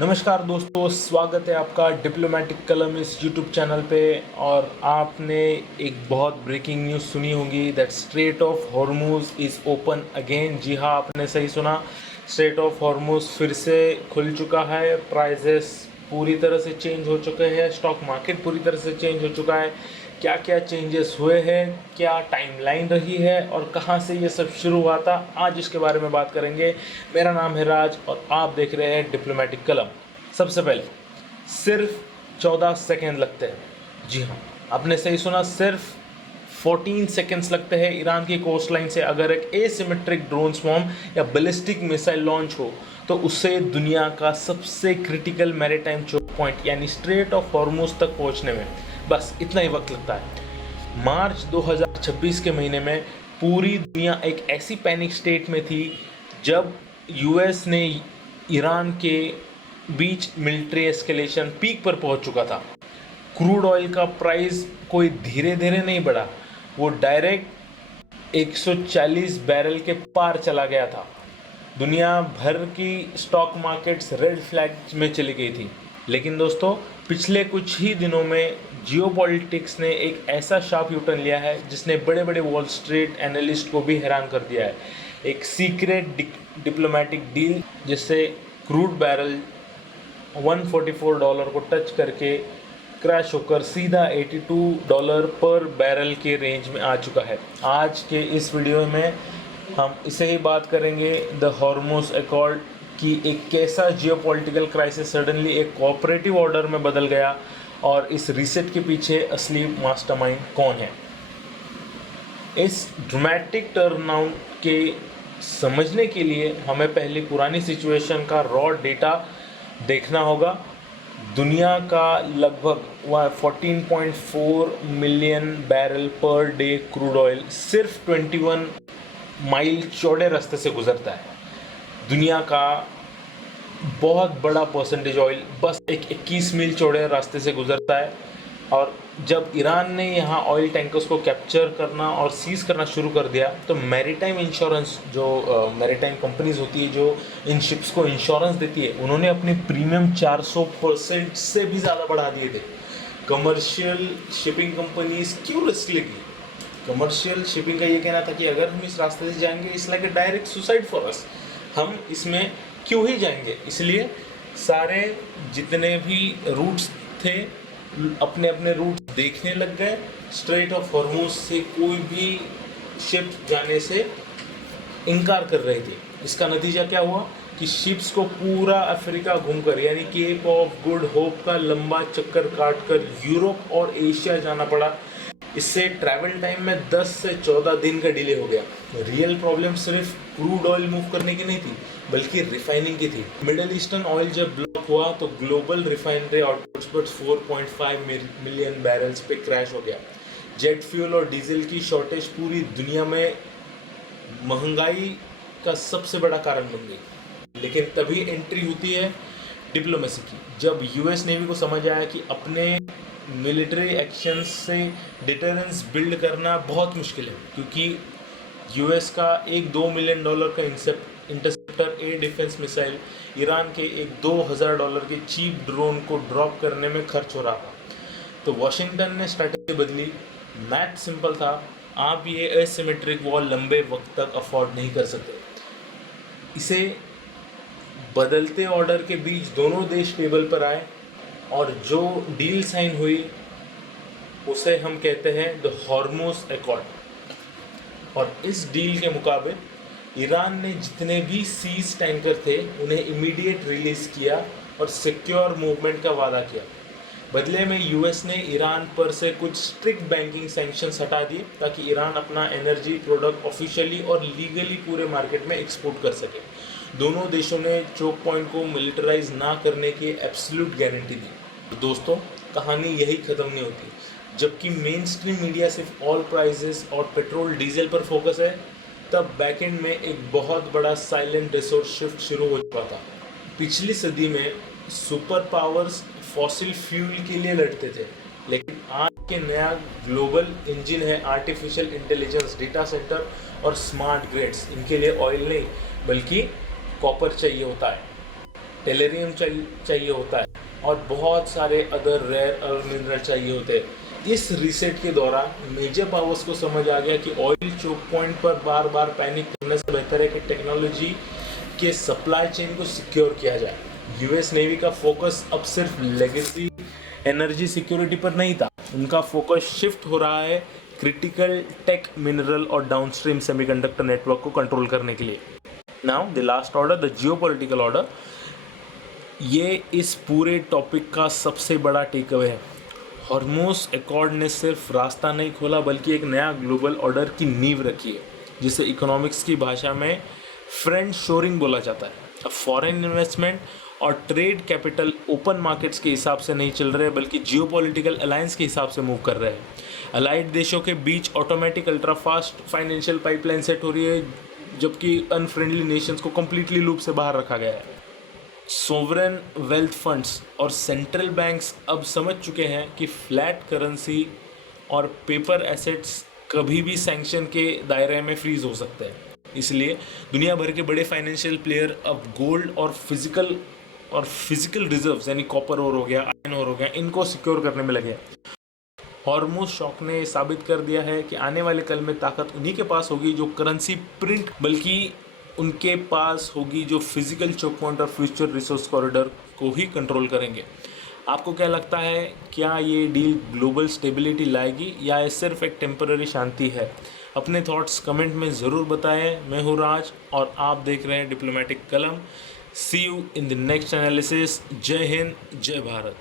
नमस्कार दोस्तों, स्वागत है आपका डिप्लोमेटिक कलम इस यूट्यूब चैनल पे। और आपने एक बहुत ब्रेकिंग न्यूज़ सुनी होगी that strait of Hormuz is open again. जी हाँ, आपने सही सुना, स्ट्रेट ऑफ हॉर्मुज फिर से खुल चुका है। प्राइजेस पूरी तरह से चेंज हो चुके हैं, स्टॉक मार्केट पूरी तरह से चेंज हो चुका है। क्या क्या चेंजेस हुए हैं, क्या टाइमलाइन रही है और कहाँ से ये सब शुरू हुआ था, आज इसके बारे में बात करेंगे। मेरा नाम है राज और आप देख रहे हैं डिप्लोमेटिक कलम। सबसे पहले सिर्फ 14 सेकेंड लगते हैं। जी हाँ, आपने सही सुना, सिर्फ 14 सेकेंड्स लगते हैं ईरान की कोस्ट लाइन से अगर एक एसिमेट्रिक ड्रोन स्वॉर्म या बैलिस्टिक मिसाइल लॉन्च हो तो उससे दुनिया का सबसे क्रिटिकल मैरीटाइम चोक पॉइंट यानी स्ट्रेट ऑफ हॉर्मुज तक पहुंचने में बस इतना ही वक्त लगता है। मार्च 2026 के महीने में पूरी दुनिया एक ऐसी पैनिक स्टेट में थी जब यूएस ने ईरान के बीच मिलिट्री एस्केलेशन पीक पर पहुंच चुका था। क्रूड ऑयल का प्राइस कोई धीरे धीरे नहीं बढ़ा, वो डायरेक्ट 140 बैरल के पार चला गया था। दुनिया भर की स्टॉक मार्केट्स रेड फ्लैग में चली गई थी। लेकिन दोस्तों, पिछले कुछ ही दिनों में जियोपॉलिटिक्स ने एक ऐसा शार्प यूटर्न लिया है जिसने बड़े बड़े वॉल स्ट्रीट एनालिस्ट को भी हैरान कर दिया है। एक सीक्रेट डिप्लोमेटिक डील जिससे क्रूड बैरल $144 को टच करके क्रैश होकर सीधा $82 पर बैरल के रेंज में आ चुका है। आज के इस वीडियो में हम इसे ही बात करेंगे, द हॉर्मुज अकॉर्ड की एक कैसा जियोपॉलिटिकल क्राइसिस सडनली एक कोऑपरेटिव ऑर्डर में बदल गया और इस रीसेट के पीछे असली मास्टरमाइंड कौन है। इस ड्रामेटिक टर्नआउट के समझने के लिए हमें पहले पुरानी सिचुएशन का रॉ डेटा देखना होगा। दुनिया का लगभग 14.4 million barrel per day crude oil सिर्फ 21 माइल चौड़े रास्ते से गुजरता है। दुनिया का बहुत बड़ा परसेंटेज ऑयल बस एक 21 मील चौड़े रास्ते से गुजरता है। और जब ईरान ने यहाँ ऑयल टैंकर्स को कैप्चर करना और सीज करना शुरू कर दिया तो मैरीटाइम इंश्योरेंस, जो मैरीटाइम कंपनीज होती है जो इन शिप्स को इंश्योरेंस देती है, उन्होंने अपने प्रीमियम 400% से भी ज़्यादा बढ़ा दिए थे। कमर्शियल शिपिंग कंपनीज क्यों रिस्क लेगी? कमर्शियल शिपिंग का ये कहना था कि अगर हम इस रास्ते से जाएंगे it's like a direct suicide for us, हम इसमें क्यों ही जाएंगे। इसलिए सारे जितने भी रूट्स थे अपने अपने रूट देखने लग गए। स्ट्रेट ऑफ हॉर्मुज से कोई भी शिप जाने से इनकार कर रही थी। इसका नतीजा क्या हुआ कि शिप्स को पूरा अफ्रीका घूमकर यानी केप ऑफ गुड होप का लंबा चक्कर काटकर यूरोप और एशिया जाना पड़ा। इससे ट्रैवल टाइम में 10 से 14 दिन का डिले हो गया। रियल प्रॉब्लम सिर्फ क्रूड ऑयल मूव करने की नहीं थी बल्कि रिफाइनिंग की थी। मिडिल ईस्टर्न ऑयल जब ब्लॉक हुआ तो ग्लोबल रिफाइनरी आउटपुट पर 4.5 मिलियन बैरल्स पे क्रैश हो गया। जेट फ्यूल और डीजल की शॉर्टेज पूरी दुनिया में महंगाई का सबसे बड़ा कारण बन गई। लेकिन तभी एंट्री होती है डिप्लोमेसी की। जब यूएस नेवी को समझ आया कि अपने मिलिट्री एक्शंस से डिटरेंस बिल्ड करना बहुत मुश्किल है, क्योंकि यूएस का एक $2 मिलियन का interceptor air defence missile Iran के एक $2000 के चीप ड्रोन को ड्रॉप करने में खर्च हो रहा था। तो वॉशिंगटन ने स्ट्रैटेजी बदली। मैथ सिंपल था, आप ये एसिमेट्रिक वॉल लंबे वक्त तक अफोर्ड नहीं कर सकते। इसे बदलते ऑर्डर के बीच दोनों देश टेबल पर आए और जो डील साइन हुई उसे हम कहते हैं द हॉर्मुज अकॉर्ड। और इस डील के मुताबिक ईरान ने जितने भी सीज टैंकर थे उन्हें इमीडिएट रिलीज किया और सिक्योर मूवमेंट का वादा किया। बदले में यूएस ने ईरान पर से कुछ स्ट्रिक्ट बैंकिंग सैंक्शंस हटा दिए ताकि ईरान अपना एनर्जी प्रोडक्ट ऑफिशियली और लीगली पूरे मार्केट में एक्सपोर्ट कर सके। दोनों देशों ने चोक पॉइंट को मिलिटराइज ना करने की एब्सोल्यूट गारंटी दी। तो दोस्तों, कहानी यही ख़त्म नहीं होती। जबकि मेन स्ट्रीम मीडिया सिर्फ ऑयल प्राइजेस और पेट्रोल डीजल पर फोकस है, तब बैकएंड में एक बहुत बड़ा साइलेंट रिसोर्स शिफ्ट शुरू हो चुका था। पिछली सदी में सुपर पावर्स फॉसिल फ्यूल के लिए लड़ते थे, लेकिन आज के नया ग्लोबल इंजन है आर्टिफिशियल इंटेलिजेंस, डेटा सेंटर और स्मार्ट ग्रिड्स। इनके लिए ऑयल नहीं बल्कि कॉपर चाहिए होता है। टेलेरियम चाहिए होता है और बहुत सारे अदर रेयर अर्थ मिनरल चाहिए होते हैं। इस रीसेट के दौरान मेजर पावर्स को समझ आ गया कि ऑयल चोक पॉइंट पर बार बार पैनिक करने से बेहतर है कि टेक्नोलॉजी के सप्लाई चेन को सिक्योर किया जाए। यूएस नेवी का फोकस अब सिर्फ लेगेसी एनर्जी सिक्योरिटी पर नहीं था, उनका फोकस शिफ्ट हो रहा है क्रिटिकल टेक मिनरल और डाउनस्ट्रीम सेमीकंडक्टर नेटवर्क को कंट्रोल करने के लिए। Now the last order, the geopolitical order, ये इस पूरे टॉपिक का सबसे बड़ा टेक अवे है। हॉर्मोस एकॉर्ड ने सिर्फ रास्ता नहीं खोला बल्कि एक नया ग्लोबल ऑर्डर की नींव रखी है, जिसे इकोनॉमिक्स की भाषा में फ्रेंड शोरिंग बोला जाता है। अब फॉरेन इन्वेस्टमेंट और ट्रेड कैपिटल ओपन मार्केट्स के हिसाब से नहीं चल रहे बल्कि जियोपॉलिटिकल अलायंस के हिसाब से मूव कर रहे हैं। अलाइड देशों के बीच automatic ultra fast financial pipeline set हो रही है, जबकि अनफ्रेंडली नेशंस को कंप्लीटली लूप से बाहर रखा गया है। सोवरेन वेल्थ फंड्स और सेंट्रल बैंक्स अब समझ चुके हैं कि फ्लैट करेंसी और पेपर एसेट्स कभी भी सैंक्शन के दायरे में फ्रीज हो सकते हैं। इसलिए दुनिया भर के बड़े फाइनेंशियल प्लेयर अब गोल्ड और फिजिकल रिजर्व्स यानी कॉपर ओर हो गया, आयरन ओर हो गया, इनको सिक्योर करने में लगे। हॉर्मोज शॉक ने साबित कर दिया है कि आने वाले कल में ताकत उन्हीं के पास होगी जो करेंसी प्रिंट, बल्कि उनके पास होगी जो फिजिकल चोक पॉइंट और फ्यूचर रिसोर्स कॉरिडोर को ही कंट्रोल करेंगे। आपको क्या लगता है, क्या ये डील ग्लोबल स्टेबिलिटी लाएगी या ये सिर्फ एक टेम्पररी शांति है? अपने थॉट्स कमेंट में ज़रूर बताएं। मैं हूँ राज और आप देख रहे हैं डिप्लोमेटिक कलम। See you in the next analysis. जय हिंद, जय भारत।